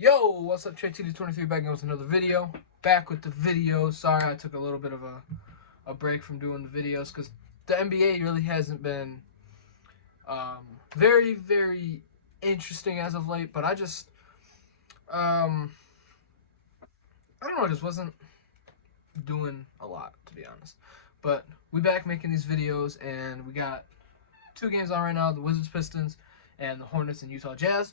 Yo, what's up, TD23 back again with another video. Back with the video. Sorry I took a little bit of a break from doing the videos because the NBA really hasn't been very, very interesting as of late. But I just, I don't know, I just wasn't doing a lot, to be honest. But we back making these videos, and we got two games on right now, the Wizards Pistons and the Hornets and Utah Jazz.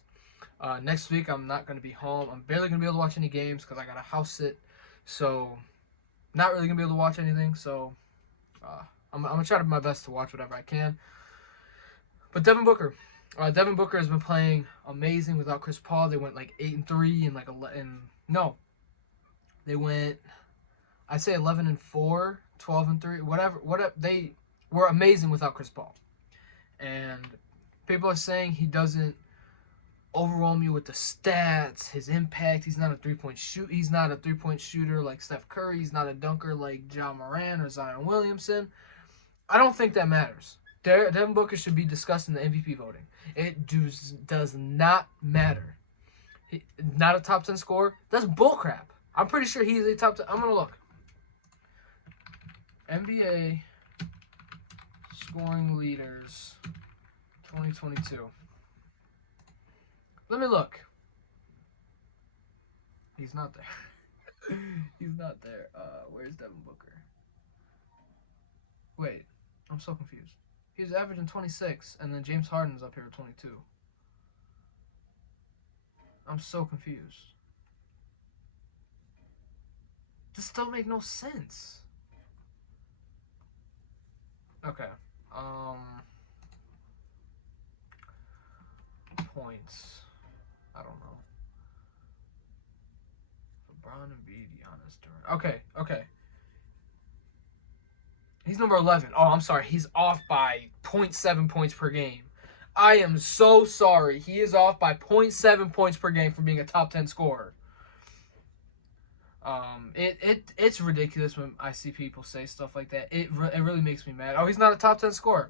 Next week, I'm not going to be home. I'm barely going to be able to watch any games because I got a house sit. So, not really going to be able to watch anything. So, I'm going to try my best to watch whatever I can. But Devin Booker. Devin Booker has been playing amazing without Chris Paul. They went like 8-3 and like 11. No. They went, I'd say 11-4, 12-3, whatever. They were amazing without Chris Paul. And people are saying he doesn't overwhelm you with the stats, his impact. He's not a three-point shooter like Steph Curry. He's not a dunker like Ja Morant or Zion Williamson. I don't think that matters. Devin Booker should be discussed in the MVP voting. It does not matter. Not a top 10 scorer. That's bullcrap. I'm pretty sure he's a top 10. I'm gonna look. NBA scoring leaders 2022. Let me look. He's not there. He's not there. Where's Devin Booker? Wait, I'm so confused. He's averaging 26, and then James Harden's up here at 22. I'm so confused. This don't make no sense. Okay. Points. I don't know. LeBron and Giannis Durant. Okay. He's number 11. Oh, I'm sorry. He's off by 0.7 points per game. I am so sorry. He is off by 0.7 points per game from being a top 10 scorer. It's ridiculous when I see people say stuff like that. It really makes me mad. Oh, he's not a top 10 scorer.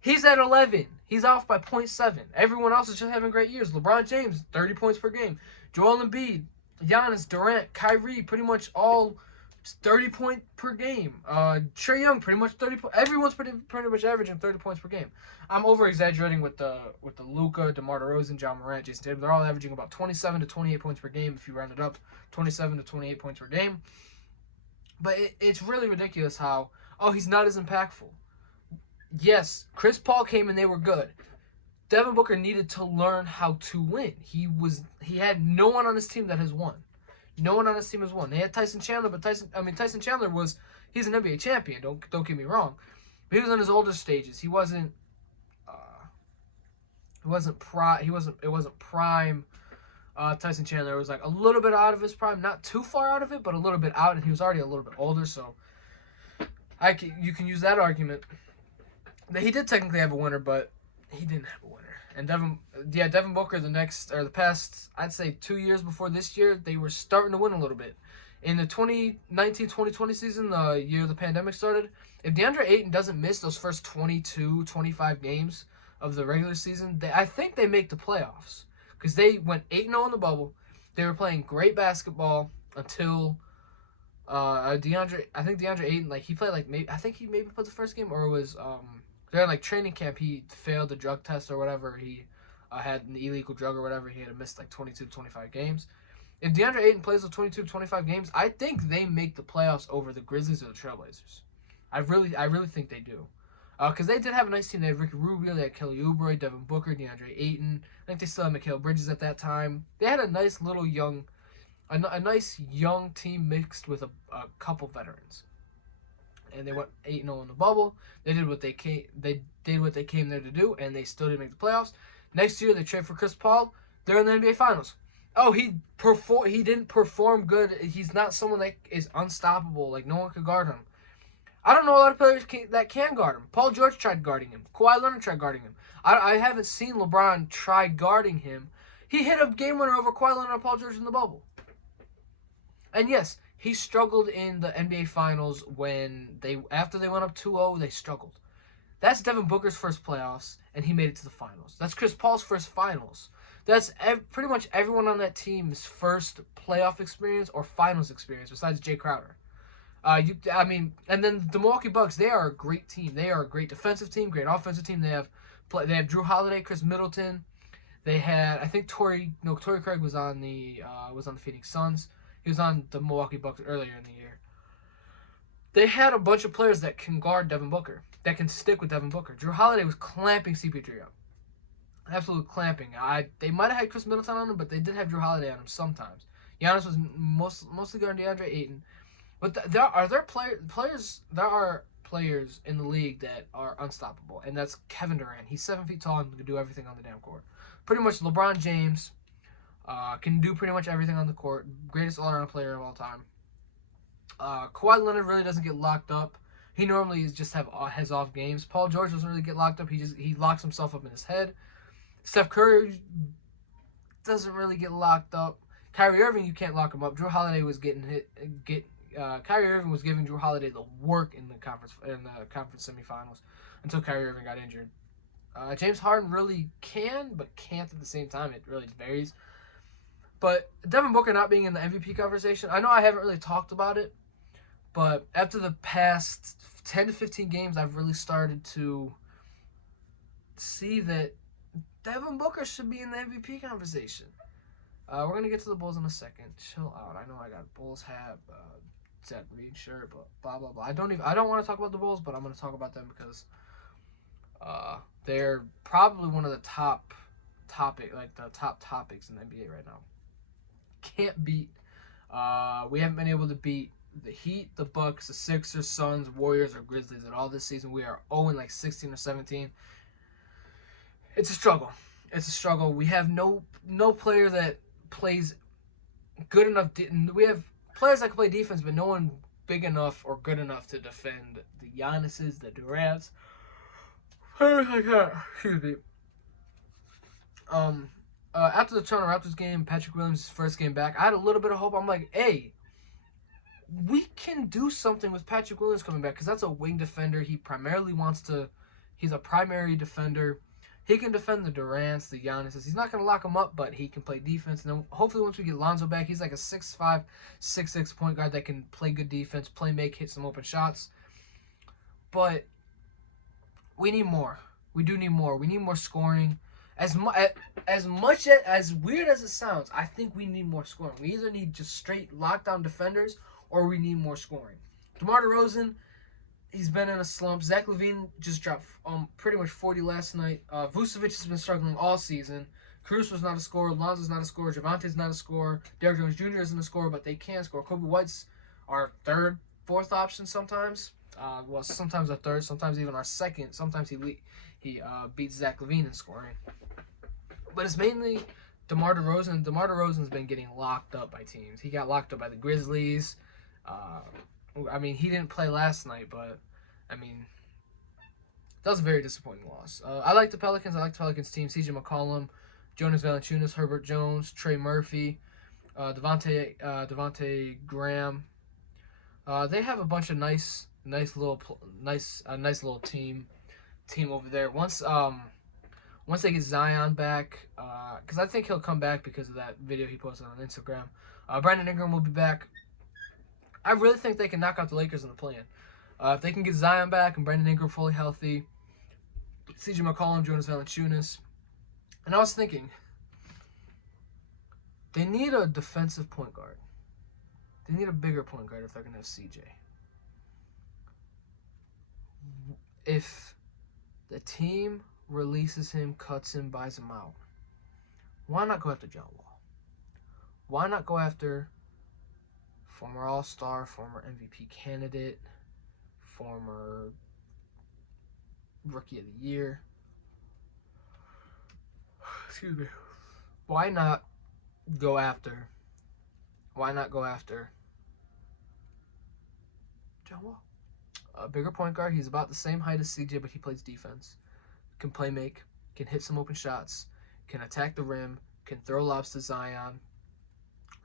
He's at 11. He's off by 0.7. Everyone else is just having great years. LeBron James, 30 points per game. Joel Embiid, Giannis, Durant, Kyrie, pretty much all 30 points per game. Trae Young, pretty much 30 points. Everyone's pretty much averaging 30 points per game. I'm over exaggerating with the Luka, DeMar DeRozan, Ja Morant, Jason Tatum. They're all averaging about 27 to 28 points per game if you round it up. 27 to 28 points per game. But it's really ridiculous how, he's not as impactful. Yes, Chris Paul came and they were good. Devin Booker needed to learn how to win. He had no one on his team that has won. No one on his team has won. They had Tyson Chandler, but Tyson Chandler he's an NBA champion. Don't get me wrong. But he was in his older stages. It wasn't prime Tyson Chandler. It was like a little bit out of his prime, not too far out of it, but a little bit out, and he was already a little bit older. So you can use that argument. He did technically have a winner, but he didn't have a winner. And Devin Booker, the past, I'd say 2 years before this year, they were starting to win a little bit. In the 2019-2020 season, the year the pandemic started, if DeAndre Ayton doesn't miss those first 22, 25 games of the regular season, I think they make the playoffs. Because they went 8-0 in the bubble. They were playing great basketball until DeAndre Ayton, he played I think he maybe played the first game, or it was during training camp he failed the drug test or whatever. He had an illegal drug or whatever. He had to miss 22 to 25 games. If DeAndre Ayton plays the 22 to 25 games, I think they make the playoffs over the Grizzlies or the Trailblazers. I really think they do. Because they did have a nice team. They had Ricky Rubio, they had Kelly Oubre, Devin Booker, DeAndre Ayton. I think they still had Mikal Bridges at that time. They had a nice little a nice young team mixed with a couple veterans. And they went 8-0 in the bubble. They did what they came there to do, and they still didn't make the playoffs. Next year they trade for Chris Paul. They're in the NBA Finals. Oh, he didn't perform good. He's not someone that is unstoppable. No one could guard him. I don't know a lot of players that can guard him. Paul George tried guarding him. Kawhi Leonard tried guarding him. I haven't seen LeBron try guarding him. He hit a game winner over Kawhi Leonard and Paul George in the bubble. And yes, he struggled in the NBA Finals after they went up 2-0, they struggled. That's Devin Booker's first playoffs, and he made it to the finals. That's Chris Paul's first finals. That's pretty much everyone on that team's first playoff experience or finals experience, besides Jay Crowder. And then the Milwaukee Bucks, they are a great team. They are a great defensive team, great offensive team. They have Drew Holiday, Chris Middleton. They had, I think Torrey Craig was on the Phoenix Suns. He was on the Milwaukee Bucks earlier in the year. They had a bunch of players that can guard Devin Booker, that can stick with Devin Booker. Drew Holiday was clamping CP3 up. Absolute clamping. They might have had Chris Middleton on him, but they did have Drew Holiday on him sometimes. Giannis was mostly guarding DeAndre Ayton. But there are players in the league that are unstoppable, and that's Kevin Durant. He's 7 feet tall and can do everything on the damn court. Pretty much LeBron James can do pretty much everything on the court. Greatest all-around player of all time. Kawhi Leonard really doesn't get locked up. He normally just has off games. Paul George doesn't really get locked up. He locks himself up in his head. Steph Curry doesn't really get locked up. Kyrie Irving, you can't lock him up. Drew Holiday was Kyrie Irving was giving Drew Holiday the work in the conference semifinals until Kyrie Irving got injured. James Harden really can, but can't at the same time. It really varies. But Devin Booker not being in the MVP conversation, I know I haven't really talked about it, but after the past 10 to 15 games, I've really started to see that Devin Booker should be in the MVP conversation. We're going to get to the Bulls in a second. Chill out. I know I got Bulls hat, Zach Reed shirt, but blah, blah, blah. I don't want to talk about the Bulls, but I'm going to talk about them because they're probably one of the top topics in the NBA right now. Can't beat. We haven't been able to beat the Heat, the Bucks, the Sixers, Suns, Warriors, or Grizzlies at all this season. We are 0-16 or 17. It's a struggle. We have no player that plays good enough. We have players that can play defense, but no one big enough or good enough to defend the Giannis's, the Durant's. Excuse me. After the Toronto Raptors game, Patrick Williams' first game back, I had a little bit of hope. I'm like, hey, we can do something with Patrick Williams coming back because that's a wing defender. He's a primary defender. He can defend the Durants, the Giannis's. He's not going to lock them up, but he can play defense. And then hopefully once we get Lonzo back, he's like a 6'5", 6'6" point guard that can play good defense, make, hit some open shots. But we need more. We do need more. We need more scoring. As weird as it sounds, I think we need more scoring. We either need just straight lockdown defenders or we need more scoring. DeMar DeRozan, he's been in a slump. Zach LaVine just dropped pretty much 40 last night. Vucevic has been struggling all season. Cruz was not a scorer. Lonzo's not a scorer. Javante's not a scorer. Derrick Jones Jr. isn't a scorer, but they can score. Kobe White's our third, fourth option sometimes. Sometimes our third, sometimes even our second. Sometimes he beats Zach LaVine in scoring. But it's mainly DeMar DeRozan. DeMar DeRozan's been getting locked up by teams. He got locked up by the Grizzlies. He didn't play last night, but, that was a very disappointing loss. I like the Pelicans. I like the Pelicans team. CJ McCollum, Jonas Valanciunas, Herbert Jones, Trey Murphy, Devontae Graham. They have a bunch of nice little team over there. Once they get Zion back, because I think he'll come back because of that video he posted on Instagram. Brandon Ingram will be back. I really think they can knock out the Lakers in the play-in. If they can get Zion back and Brandon Ingram fully healthy, CJ McCollum, Jonas Valanciunas. And I was thinking, they need a defensive point guard. They need a bigger point guard if they're going to have CJ. If the team releases him, cuts him, buys him out, why not go after John Wall? Why not go after former All-Star, former MVP candidate, former Rookie of the Year? Excuse me. Why not go after John Wall? A bigger point guard. He's about the same height as CJ, but he plays defense. Can play make, can hit some open shots, can attack the rim, can throw lobs to Zion,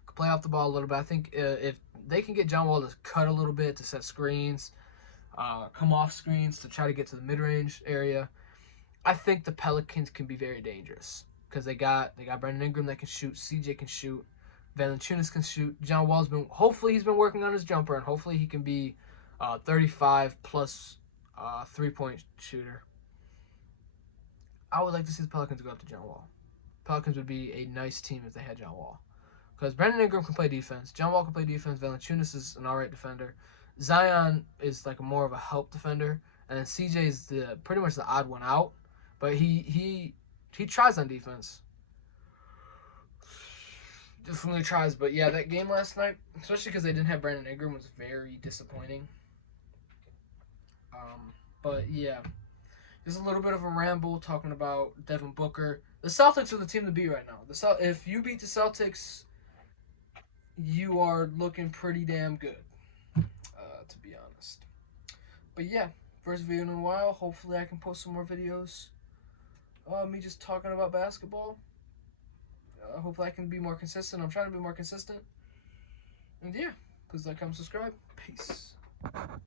can play off the ball a little bit. I think if they can get John Wall to cut a little bit, to set screens, come off screens, to try to get to the mid-range area, I think the Pelicans can be very dangerous. because they got Brandon Ingram that can shoot, CJ can shoot, Valanciunas can shoot. John Wall's hopefully he's been working on his jumper, and hopefully he can be 35 plus 3-point shooter. I would like to see the Pelicans go after John Wall. Pelicans would be a nice team if they had John Wall. Because Brandon Ingram can play defense. John Wall can play defense. Valanciunas is an alright defender. Zion is like more of a help defender. And then CJ is pretty much the odd one out. But he tries on defense. Definitely tries. But yeah, that game last night, especially because they didn't have Brandon Ingram, was very disappointing. But yeah. Just a little bit of a ramble talking about Devin Booker. The Celtics are the team to beat right now. If you beat the Celtics, you are looking pretty damn good, to be honest. But yeah, first video in a while. Hopefully I can post some more videos. Me just talking about basketball. Hopefully I can be more consistent. I'm trying to be more consistent. And yeah, please like, comment, subscribe. Peace.